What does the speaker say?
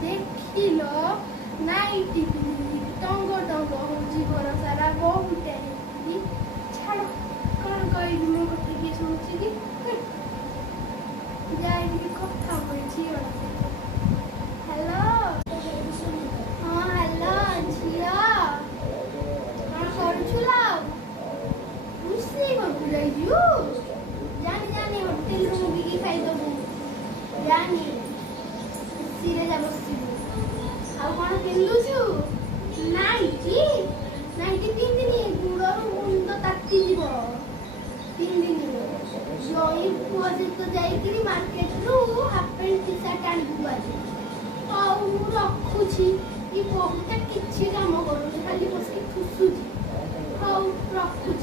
ଦେଖିଲ ନାଇଟି ପିନ୍ଧିକି Tong Tong ହଉଛି ଘର ସାରା ବହୁତ ହେଇକି ଛାଡ଼ କଣ କହିବି ମୁଁ ଗୋଟେ କିଏ ଶୁଣୁଛି କି ଯାଇକି କଥା ହୁଏ ଝିଅଟା ସହିତ। ହ୍ୟାଲୋ ହଁ ହ୍ୟାଲୋ ଝିଅ କଣ କରୁଛୁ ଲୋ? ରୋଷେଇ ଘରକୁ ଯାଇଛୁ? ଜାନି ଜାନି ହୋଟେଲରୁ ମଗିକି ଖାଇଦବୁ ଜାନି ଖୁସିରେ ଯା ବସିବୁ। ଆଉ କଣ ପିନ୍ଧୁଛୁ? ନାଇଟି ନାଇଟି ପିନ୍ଧିନି ଗୋଡ଼ରୁ ମୁଣ୍ଡ ତାତିଯିବ ପିନ୍ଧିନି। ଜଇ ପୁଅ ସହିତ ଯାଇକିରି ମାର୍କେଟରୁ ହାଫ୍ ପ୍ୟାଣ୍ଟ ଟି ସାର୍ଟ ଆଣିବୁ ଆଜି। ହଉ ମୁଁ ରଖୁଛି। ଏ ବୋହୁଟା କିଛି କାମ କରୁନି ଖାଲି ବସିକି ଠୁସୁଛି। ହଉ ରଖୁଛି।